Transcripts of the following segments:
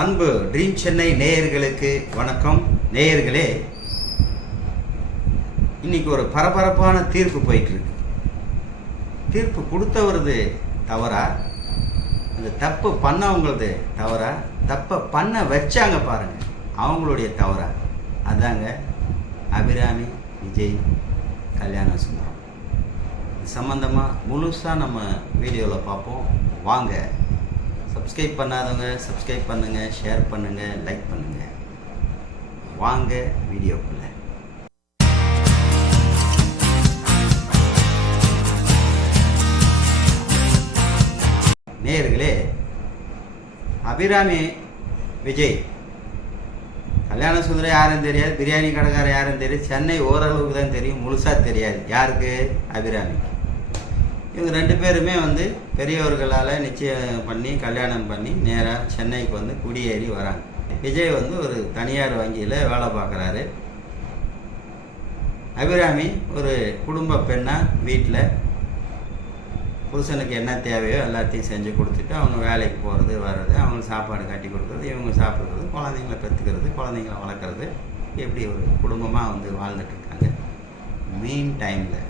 அன்பு ட்ரீம் சென்னை நேயர்களுக்கு வணக்கம். நேயர்களே இன்னைக்கு ஒரு பரபரப்பான தீர்ப்பு போயிட்டு இருக்கு தீர்ப்பு கொடுத்தவரது தவறா? அந்த தப்பு பண்ணவங்களது தவறா? தப்பை பண்ண வச்சாங்க பாருங்க. அவங்களுடைய தவறா? அதாங்க அபிராமி விஜய் கல்யாண சுந்தரம். இது சம்மந்தமாக முழுசாக நம்ம வீடியோவில் பார்ப்போம். வாங்க. சப்ஸ்கிரைப் பண்ணாதவங்க சப்ஸ்கிரைப் பண்ணுங்கள் ஷேர் பண்ணுங்கள் லைக் பண்ணுங்கள் வாங்க வீடியோக்குள்ள. நேயர்களே அபிராமி விஜய். கல்யாண சுந்தரம் யாரும் தெரியாது பிரியாணி கடைக்காரர் யாரும் தெரியாது சென்னை ஓரளவுக்கு தான் தெரியும் முழுசாக தெரியாது. யாருக்கு? அபிராமிக்கு. இவங்க ரெண்டு பேருமே வந்து பெரியவர்களால் நிச்சயம் பண்ணி கல்யாணம் பண்ணி நேராக சென்னைக்கு வந்து குடியேறி வராங்க. விஜய் வந்து ஒரு தனியார் வங்கியில் வேலை பார்க்குறாரு. அபிராமி ஒரு குடும்ப பெண்ணாக வீட்டில் புருஷனுக்கு என்ன தேவையோ எல்லாத்தையும் செஞ்சு கொடுத்துட்டு அவங்க வேலைக்கு போகிறது வர்றது அவங்களுக்கு சாப்பாடு கட்டி கொடுக்குறது இவங்க சாப்பிட்றது குழந்தைங்கள பெற்றுக்கிறது குழந்தைங்கள வளர்க்குறது இப்படி ஒரு குடும்பமாக வந்து வாழ்ந்துட்டு இருக்காங்க. டைமில்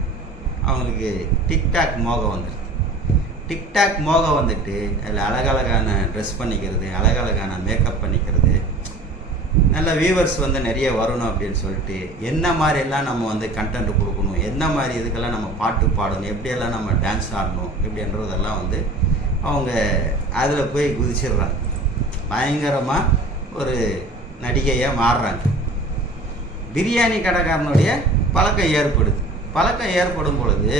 அவங்களுக்கு டிக்டாக் மோகம் வந்துடுது டிக்டாக் மோகம் வந்துட்டு அதில் அழகழகான ட்ரெஸ் பண்ணிக்கிறது அழகழகான மேக்கப் பண்ணிக்கிறது. நல்ல வியூவர்ஸ் வந்து நிறைய வரணும் அப்படின்னு சொல்லிட்டு என்ன மாதிரியெல்லாம் நம்ம வந்து கண்டென்ட் கொடுக்கணும் என்ன மாதிரி இதுக்கெல்லாம் நம்ம பாட்டு பாடணும் எப்படியெல்லாம் நம்ம டான்ஸ் ஆடணும் இப்படின்றதெல்லாம் வந்து அவங்க அதில் போய் குதிச்சிடுறாங்க. பயங்கரமாக ஒரு நடிகையாக மாறுறாங்க. பிரியாணி கடைக்காரனுடைய பழக்கம் ஏற்படுது. பழக்கம் ஏற்படும் பொழுது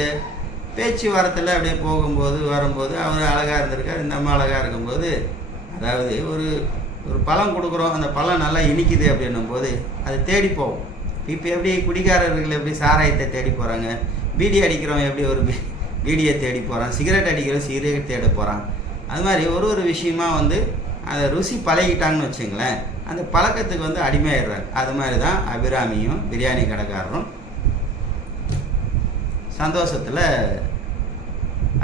பேச்சுவாரத்தில் அப்படியே போகும்போது வரும்போது அவர் அழகாக இருந்திருக்கார் இந்த அம்மா அழகாக இருக்கும்போது அதாவது ஒரு ஒரு பழம் கொடுக்குறோம் அந்த பழம் நல்லா இனிக்குது அப்படின்னும் போது அது தேடி போகும் இப்போ எப்படி குடிகாரர்கள் எப்படி சாராயத்தை தேடி போகிறாங்க பீடி அடிக்கிறவன் எப்படி ஒரு பீடியை தேடி போகிறான் சிகரெட் அடிக்கிறவன் சிகரெட் தேட போகிறான் அது மாதிரி ஒரு ஒரு விஷயமா வந்து அதை ருசி பழகிட்டாங்கன்னு வச்சுங்களேன் அந்த பழக்கத்துக்கு வந்து அடிமையாயிடுறாங்க. அது மாதிரி தான் அபிராமியும் பிரியாணி கடைக்காரரும் சந்தோஷத்தில்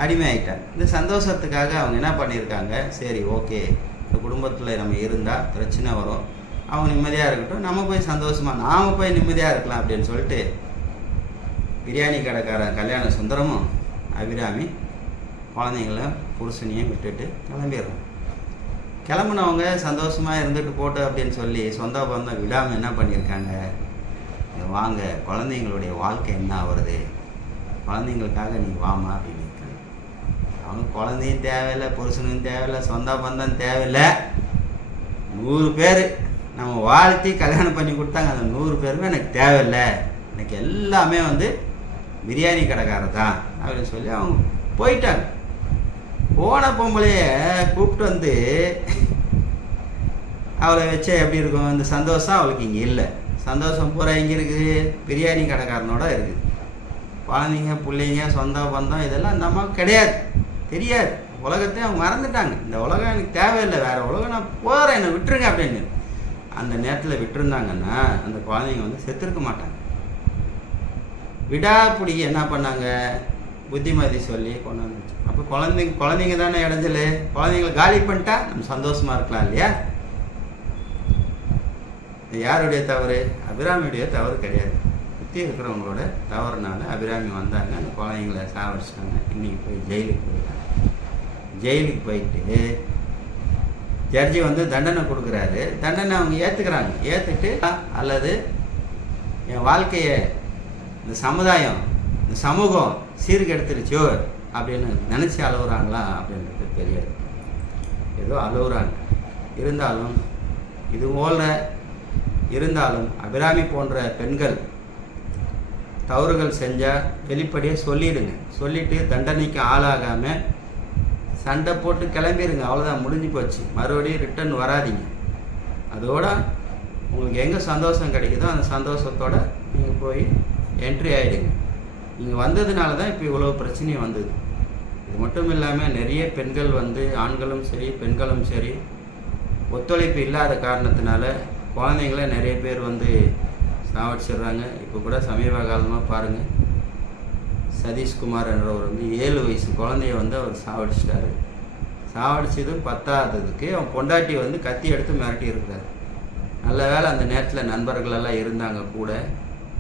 அடிமையாயிட்டாங்க. இந்த சந்தோஷத்துக்காக அவங்க என்ன பண்ணியிருக்காங்க? சரி ஓகே. இந்த குடும்பத்தில் நம்ம இருந்தால் பிரச்சனை வரும். அவங்க நிம்மதியாக இருக்கட்டும். நம்ம போய் சந்தோஷமாக நாம் போய் நிம்மதியாக இருக்கலாம் அப்படின்னு சொல்லிட்டு பிரியாணி கடைக்காரன் கல்யாண சுந்தரமும் அபிராமி குழந்தைங்கள புருஷனையும் விட்டுட்டு கிளம்பிடுறோம் கிளம்புனவங்க சந்தோஷமாக இருந்துட்டு போட்டு அப்படின்னு சொல்லி சொந்த பந்தம் விடாமல் என்ன பண்ணியிருக்காங்க? வாங்க குழந்தைங்களுடைய வாழ்க்கை என்ன ஆகுறது? குழந்தைங்களுக்காக நீ வாமா அப்படின்னு இருக்காங்க அவங்க குழந்தையும் தேவையில்லை புருஷனும் தேவையில்லை சொந்த பந்தம் தேவையில்லை. நூறு பேர் நம்ம வாழ்த்தி கல்யாணம் பண்ணி கொடுத்தாங்க. அந்த நூறு பேருமே எனக்கு தேவையில்லை. எனக்கு எல்லாமே வந்து பிரியாணி கடைக்காரர் தான் அப்படின்னு சொல்லி அவங்க போயிட்டாங்க. போன பொம்பளைய கூப்பிட்டு வந்து அவளை வச்சா எப்படி இருக்கும்? இந்த சந்தோஷம் அவளுக்கு இங்கே இல்லை. சந்தோஷம் பூரா எங்கே இருக்குது. பிரியாணி கடைக்காரனோட இருக்குது. குழந்தைங்க பிள்ளைங்க சொந்த பந்தம் இதெல்லாம் அந்த அம்மாவுக்கு கிடையாது. தெரியாது. உலகத்தை அவங்க மறந்துட்டாங்க. இந்த உலகம் எனக்கு தேவையில்லை. வேறு உலகம் நான் போகிறேன் என்னை விட்டுருங்க அப்படின்னு. அந்த நேரத்தில் விட்டுருந்தாங்கன்னா அந்த குழந்தைங்க வந்து செத்துருக்க மாட்டாங்க. விடாப்பிடி என்ன பண்ணாங்க? புத்திமதி சொல்லி கொண்டு வந்துச்சு. அப்போ குழந்தைங்க குழந்தைங்க தானே இடைஞ்சல்? குழந்தைங்கள காலி பண்ணிட்டா நம்ம சந்தோஷமாக இருக்கலாம் இல்லையா? யாருடைய தவறு? அபிராமியுடைய தவறு கிடையாது. சுற்றி இருக்கிறவங்களோட தவறுனால அபிராமி வந்தாங்க அந்த குழந்தைங்கள சாவடிச்சிட்டாங்க. இன்றைக்கி போய் ஜெயிலுக்கு போயிட்டாங்க. ஜெயிலுக்கு போயிட்டு ஜட்ஜி வந்து தண்டனை கொடுக்குறாரு. தண்டனை அவங்க ஏற்றுக்கிறாங்க ஏற்றுட்டு அல்லது என் வாழ்க்கையை இந்த சமுதாயம் இந்த சமூகம் சீர்கெடுத்துருச்சோ அப்படின்னு நினச்சி அழுகுறாங்களா அப்படின்றது தெரியாது. ஏதோ அழுகுறாங்க. இருந்தாலும் இது போல இருந்தாலும் அபிராமி போன்ற பெண்கள் தவறுகள் செஞ்சால் வெளிப்படையாக சொல்லிடுங்க. சொல்லிவிட்டு தண்டனைக்கு ஆளாகாமல் சண்டை போட்டு கிளம்பிடுங்க அவ்வளோதான் முடிஞ்சு போச்சு. மறுபடியும் ரிட்டர்ன் வராதீங்க. அதோட உங்களுக்கு எங்கே சந்தோஷம் கிடைக்குதோ அந்த சந்தோஷத்தோட நீங்கள் போய் என்ட்ரி ஆகிடுங்க நீங்கள் வந்ததுனால தான் இப்போ இவ்வளோ பிரச்சனையும் வந்தது. இது மட்டும் இல்லாமல் நிறைய பெண்கள் வந்து ஆண்களும் சரி பெண்களும் சரி ஒத்துழைப்பு இல்லாத காரணத்தினால குழந்தைங்கள நிறைய பேர் வந்து சாவடிச்சிடுறாங்க இப்போ கூட சமீப காலமாக பாருங்கள் சதீஷ்குமார் என்றவர் வந்து ஏழு வயசு குழந்தைய வந்து அவர் சாவடிச்சிட்டாரு. சாவடிச்சதும் பத்தாததுக்கு அவன் பொண்டாட்டி வந்து கத்தி எடுத்து மிரட்டி இருக்கிறாரு. நல்ல வேளை அந்த நேரத்தில் நண்பர்களெல்லாம் இருந்தாங்க கூட.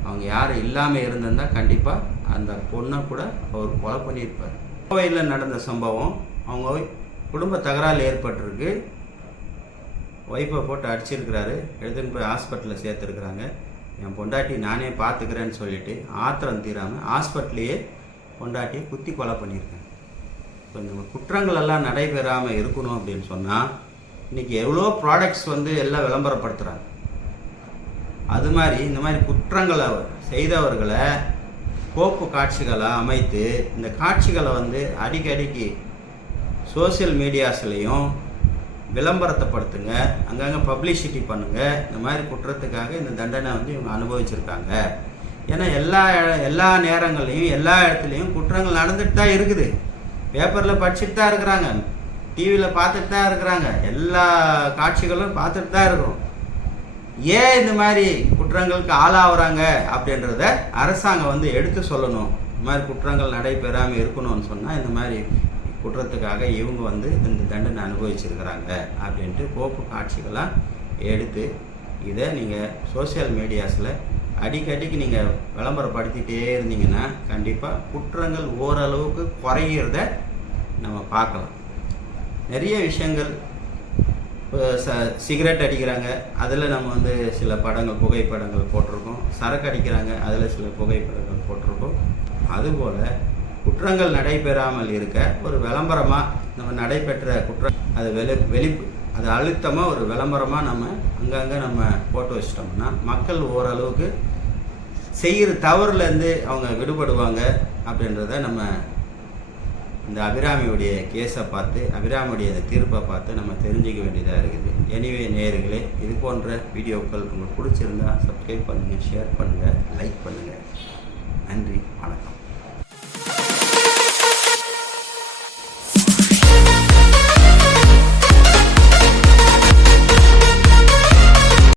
அவங்க யாரும் இல்லாமல் இருந்திருந்தா கண்டிப்பாக அந்த பொண்ணை கூட அவர் கொலை பண்ணியிருப்பார். கோவையில் நடந்த சம்பவம் அவங்க குடும்ப தகராறு ஏற்பட்டிருக்கு. ஒய்ஃபை போட்டு அடிச்சிருக்கிறாரு. எடுத்துன்னு போய் ஹாஸ்பிட்டலில் சேர்த்துருக்குறாங்க. என் பொண்டாட்டி நானே பார்த்துக்கிறேன்னு சொல்லிட்டு ஆத்திரம் தீராமல் ஹாஸ்பிட்டல்லையே பொண்டாட்டியை குத்தி கொலை பண்ணியிருக்கேன். இப்போ இந்த குற்றங்கள் எல்லாம் நடைபெறாமல் இருக்கணும் அப்படின்னு சொன்னால் இன்றைக்கி எவ்வளோ ப்ராடக்ட்ஸ் வந்து எல்லாம் விளம்பரப்படுத்துகிறாங்க அது மாதிரி இந்த மாதிரி குற்றங்களை செய்தவர்களை கோப்பு காட்சிகளை அமைத்து இந்த காட்சிகளை வந்து அடிக்கடிக்கு சோஷியல் மீடியாஸ்லேயும் விளம்பரத்தைப்படுத்துங்க அங்கங்கே பப்ளிசிட்டி பண்ணுங்கள் இந்த மாதிரி குற்றத்துக்காக இந்த தண்டனை வந்து இவங்க அனுபவிச்சிருக்காங்க. ஏன்னா எல்லா எல்லா நேரங்கள்லையும் எல்லா இடத்துலையும் குற்றங்கள் நடந்துட்டு தான் இருக்குது. பேப்பரில் படிச்சுட்டு தான் இருக்கிறாங்க. டிவியில் பார்த்துட்டு தான் இருக்கிறாங்க. எல்லா காட்சிகளும் பார்த்துட்டு தான் இருக்கிறோம். ஏன் இந்த மாதிரி குற்றங்களுக்கு ஆளாகிறாங்க அப்படின்றத அரசாங்கம் வந்து எடுத்து சொல்லணும். இந்த மாதிரி குற்றங்கள் நடைபெறாமல் இருக்கணும்னு சொன்னால் இந்த மாதிரி குற்றத்துக்காக இவங்க வந்து இந்த தண்டனை அனுபவிச்சிருக்கிறாங்க அப்படின்ட்டு கோப்பு காட்சிகளாக எடுத்து இதை நீங்கள் சோஷியல் மீடியாஸில் அடிக்கடிக்கு நீங்கள் விளம்பரப்படுத்திட்டே இருந்தீங்கன்னா கண்டிப்பாக குற்றங்கள் ஓரளவுக்கு குறையிறத நம்ம பார்க்கலாம். நிறைய விஷயங்கள் இப்போ ச சிகரெட் அடிக்கிறாங்க அதில் நம்ம வந்து சில படங்கள் புகைப்படங்கள் போட்டிருக்கோம். சரக்கு அடிக்கிறாங்க அதில் சில புகைப்படங்கள் போட்டிருக்கோம். அதுபோல் குற்றங்கள் நடைபெறாமல் இருக்க ஒரு விளம்பரமாக நம்ம நடைபெற்ற குற்றம் அது வெளி வெளி அது அழுத்தமாக ஒரு விளம்பரமாக நம்ம அங்கங்கே நம்ம போட்டு வச்சிட்டோம்னா மக்கள் ஓரளவுக்கு செய்கிற தவறுலேருந்து அவங்க விடுபடுவாங்க அப்படின்றத நம்ம இந்த அபிராமியுடைய கேஸை பார்த்து அபிராமியுடைய இந்த தீர்ப்பை பார்த்து நம்ம தெரிஞ்சுக்க வேண்டியதாக இருக்குது. எனிவே நேர்களே இது போன்ற வீடியோக்கள் உங்களுக்கு பிடிச்சிருந்தா சப்ஸ்கிரைப் பண்ணுங்கள் ஷேர் பண்ணுங்கள் லைக் பண்ணுங்கள் நன்றி வணக்கம்.